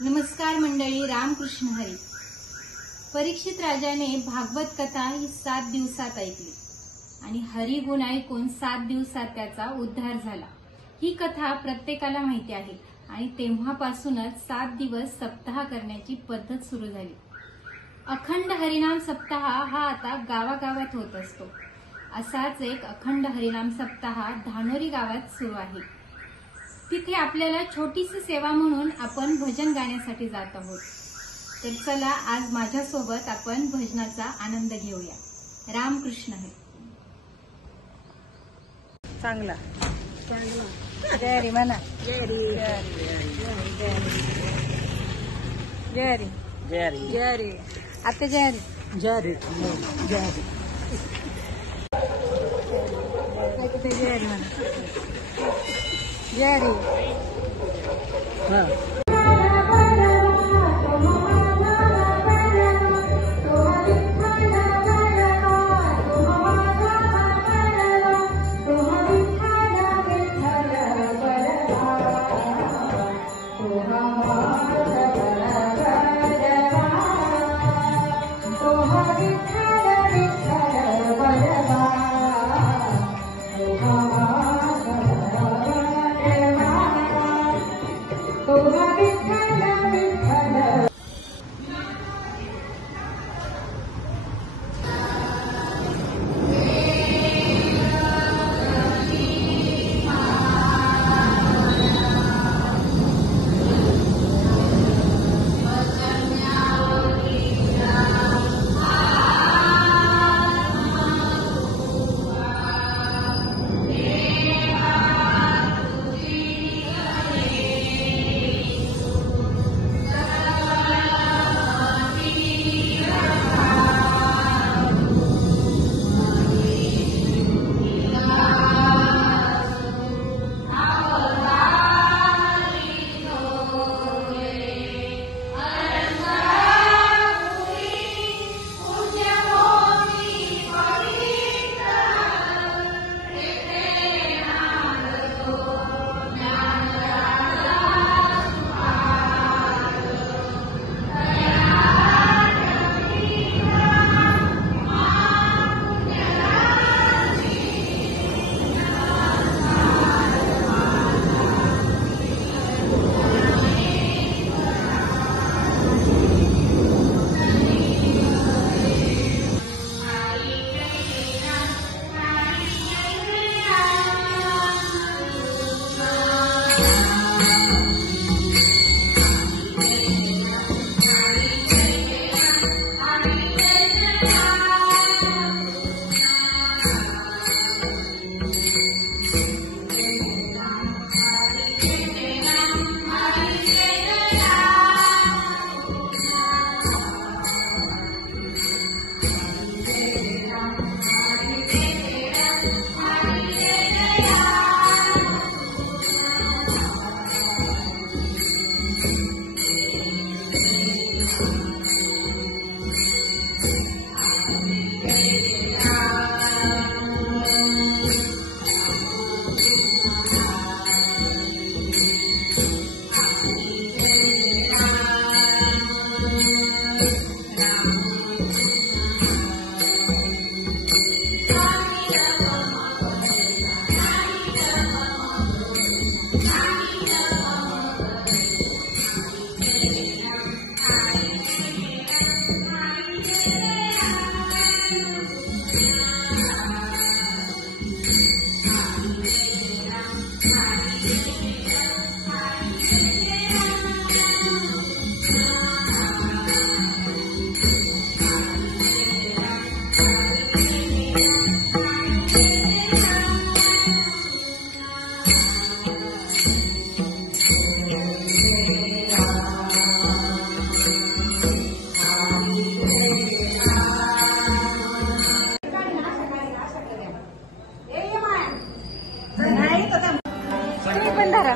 नमस्कार मंडळी, रामकृष्ण हरी. परीक्षित राजाने भागवत कथा ही 7 दिवसात ऐकली आणि हरिगुण ऐकून 7 दिवसात त्याचा उद्धार झाला. ही कथा प्रत्येकाला माहिती आहे आणि तेव्हापासूनच 7 दिवस सप्ताह करण्याची पद्धत सुरू झाली. अखंड हरिनाम सप्ताह हा आता गावागावात होत असतो. असाच एक अखंड हरिनाम सप्ताह धानोरी गावात सुरू आहे. तिथे आपल्याला छोटीशी सेवा म्हणून आपण भजन गाण्यासाठी जात आहोत. तर चला आज माझ्यासोबत आपण भजनाचा आनंद घेऊया. रामकृष्ण हरी. चांगला जय हरी म्हणा. जय हरी. जय हरी. जय हरी. जय हरी. आता जय हरी. जय हरी. जय हरी. जय हरी म्हणा. जय हरी. हाँ. तुम्ही पण धरा.